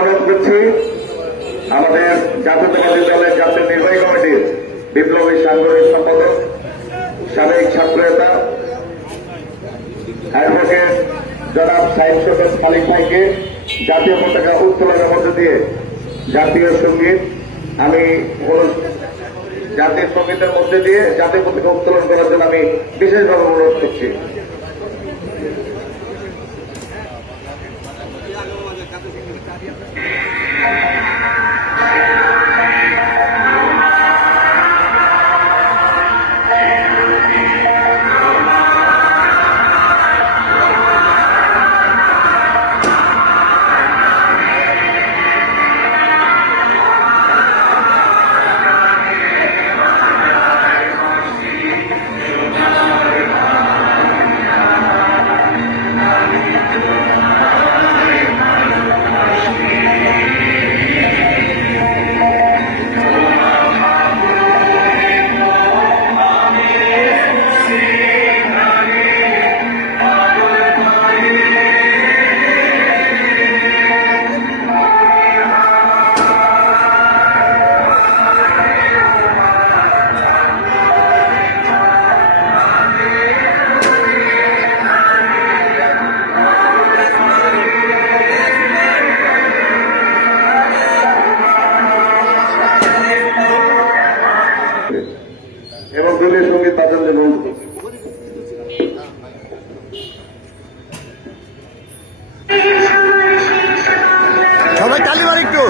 অনুরোধ করছি আমাদের জাতীয়তাবাদী দলের জাতীয় নির্বাহী কমিটির বিপ্লবী সাংগঠনিক সম্পাদক সাবেক ছাত্রনেতা অ্যাডভোকেট জনাব সাইদ শোকত খালিক ভাইকে জাতীয় পতাকা উত্তোলনের মধ্য দিয়ে জাতীয় সঙ্গীত জাতীয় সঙ্গীতের মধ্যে দিয়ে জাতীয় পতাকা উত্তোলন করার জন্য আমি বিশেষভাবে অনুরোধ করছি। এবং দলীয় সঙ্গীত বাজান দেব। সবাই তালি মার একটু।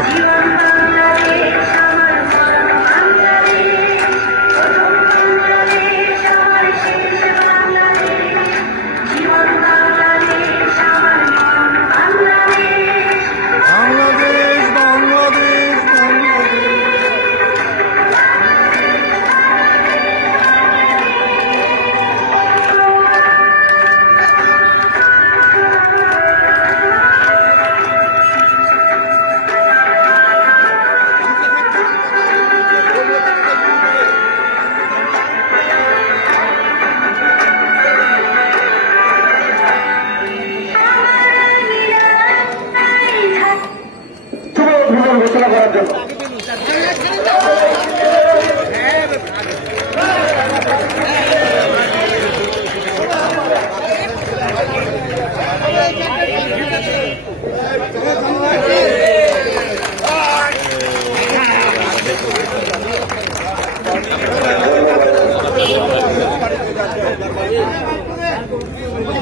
ঘোষণা করার জন্য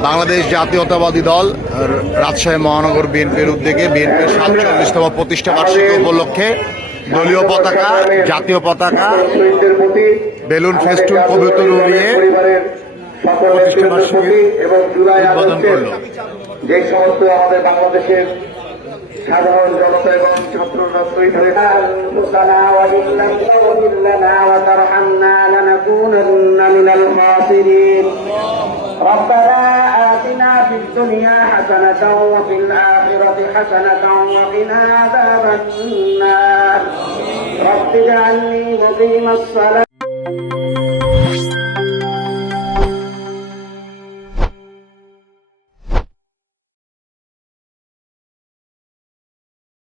বাংলাদেশ জাতীয়তাবাদী দল রাজশাহী মহানগর বিএনপির উদ্যোগে বিএনপির ৪৭তম প্রতিষ্ঠা বার্ষিকী উপলক্ষে দলীয় পতাকা, জাতীয় পতাকা, বেলুন, ফেস্টুন, কবুতর উড়িয়ে প্রতিষ্ঠা বার্ষিকী উদ্বোধন করল। যে সমস্ত আমাদের বাংলাদেশের সাধারণ জনতা এবং ছাত্ররা শহীদ ربنا آتنا في الدنيا حسنة وفي الآخرة حسنة وقنا عذاب النار رب اجعلني مقيم الصلاة